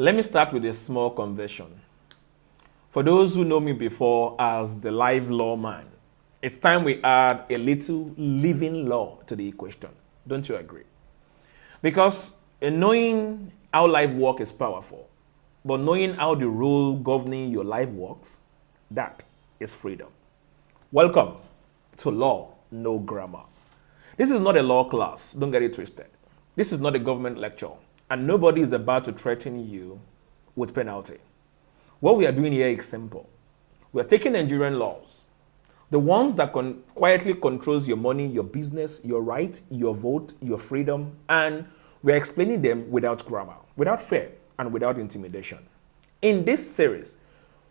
Let me start with a small conversion. For those who know me before as the live law man, it's time we add a little living law to the equation. Don't you agree? Because knowing how life works is powerful, but knowing how the rule governing your life works, that is freedom. Welcome to Law No Grammar. This is not a law class, don't get it twisted. This is not a government lecture, and nobody is about to threaten you with penalty. What we are doing here is simple. We are taking Nigerian laws, the ones that quietly controls your money, your business, your right, your vote, your freedom, and we are explaining them without grammar, without fear, and without intimidation. In this series,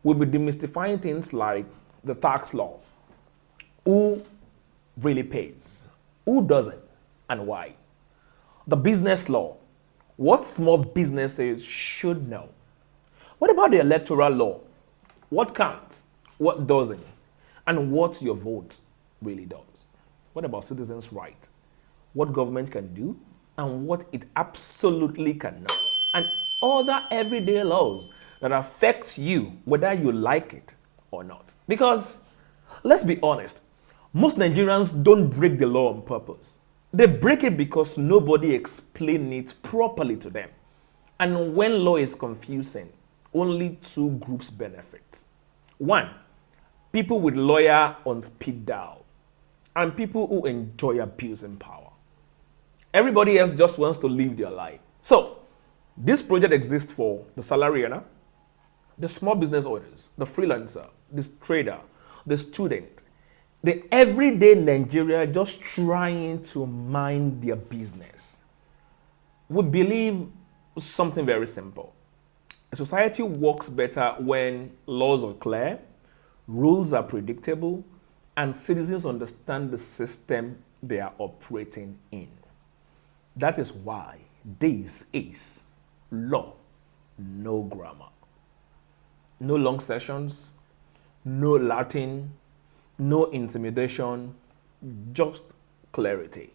we'll be demystifying things like the tax law, who really pays, who doesn't, and why. The business law, what small businesses should know. What about the electoral law? What counts, what doesn't, and what your vote really does? What about citizens' rights? What government can do and what it absolutely cannot? And other everyday laws that affect you whether you like it or not. Because, let's be honest, most Nigerians don't break the law on purpose. They break it because nobody explained it properly to them. And when law is confusing, only two groups benefit. One, people with lawyer on speed dial, and people who enjoy abusing power. Everybody else just wants to live their life. So, this project exists for the salary earner, the small business owners, the freelancer, the trader, the student, the everyday Nigerian just trying to mind their business. We believe something very simple. A society works better when laws are clear, rules are predictable, and citizens understand the system they are operating in. That is why this is Law No Grammar. No long sessions, no Latin, no intimidation, just clarity.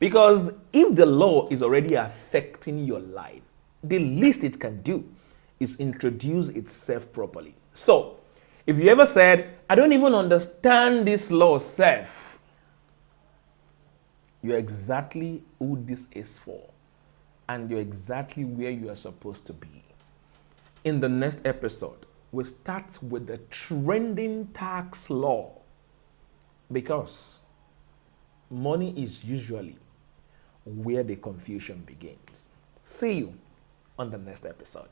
Because if the law is already affecting your life, the least it can do is introduce itself properly. So, if you ever said, I don't even understand this law, self, you're exactly who this is for, and you're exactly where you are supposed to be. In the next episode, we'll start with the trending tax law, because money is usually where the confusion begins. See you on the next episode.